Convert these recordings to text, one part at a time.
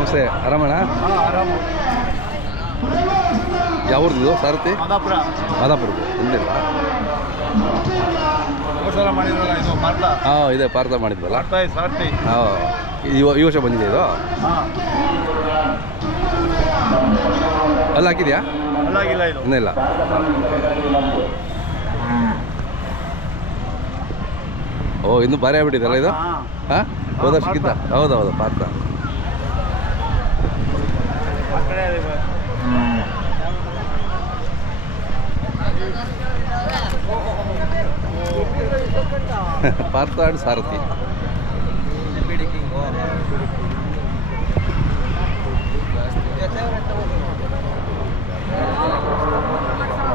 ನಮಸ್ತೆ ಆರಾಮಣ್ಣ? ಯಾವ್ದು ಸಾರಥಿ? ಮಾದಾಪುರ. ಮಾರ್ತಾ ಹಾಂ ಇದೆ ಪಾರ್ಥ ಮಾಡಿದ್ವಲ್ಲ? ಹಾಂ ಈ ಈ ವರ್ಷ ಬಂದಿದೆ ಇದು? ಅಲ್ಲ ಹಾಕಿದ್ಯಾ? ಇನ್ನೂ ಇಲ್ಲ. ಓ ಇನ್ನು ಭಾರಿ ಆಗ್ಬಿಟ್ಟಿದೆಲ್ಲ ಇದು? ಹಾಂ? ಹೌದಾ ಹೋದ ವರ್ಷಕ್ಕಿಂತ ಹೌದು ಹೌದು ಪಾರ್ಥ. ಆ ಕಡೆ ಬಾ. ಪಾರ್ಥ ಆ್ಯಂಡ್ ಸಾರಥಿ.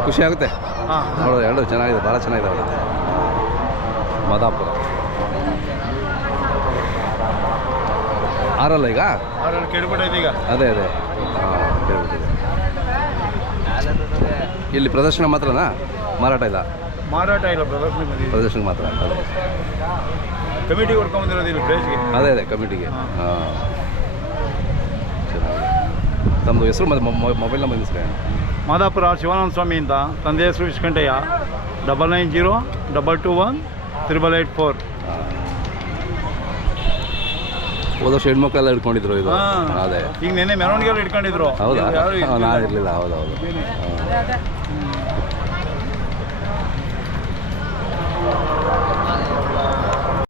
ಖುಷಿ ಆಗುತ್ತೆ? ಹಾಂ. ನೋಡೋದು ಎರಡು ಚೆನ್ನಾಗಿದೆ ಭಾಳ ಚೆನ್ನಾಗಿದೆ ಮಾದಾಪುರ. ಆರಲ್ಲ ಈಗ? ಆರಲ್ಲಿ ಕೆಡ್ಬಿಟ್ಟೈತೆ ಈಗ. ಅದೇ ಅದೇ. ಹಾಂ ಕೇಳ್ಬಿಟ್ಟಿದೆ ಇಲ್ಲಿ ಪ್ರದರ್ಶನ ಮಾತ್ರನಾ? ಮಾರಾಟ ಇಲ್ಲ? ಮಾರಾಟ ಇಲ್ಲ ಪ್ರದರ್ಶನ ಬಂದಿದೆ ಪ್ರದರ್ಶನ ಮಾತ್ರ ಅದೇ. ಕಮಿಟಿ ಹೊಡ್ಕೊಂಬಂದಿರೋದು ಇಲ್ಲಿ ಪ್ಲೇಸ್ಗೆ ಅದೇ ಅದೇ ಕಮಿಟಿಗೆ ಹಾಂ. ತಮ್ಮದು ಹೆಸರು ಮತ್ತು ಮೊಬೈಲ್ ನಂಬರ್ ಹೆಸರು? ಮಾದಾಪುರ ಶಿವಾನಂದ ಸ್ವಾಮಿ ಅಂತ ತಂದೆ ಹೆಸರು Vishkanthaiah double nine zero double two one triple eight four. ಹೋದ ವರ್ಷ ಹೆಣ್ಮಕ್ಳೆಲ್ಲ ಇಟ್ಕೊಂಡಿದ್ರು ಇದು. ಅದೇ. ಈಗ ನೆನೆ ಮೆರವಣಿಗೆ ಇಟ್ಕೊಂಡಿದ್ರು ಹೌದಾ? ನಾನು ಇರಲಿಲ್ಲ ಹೌದೌದು.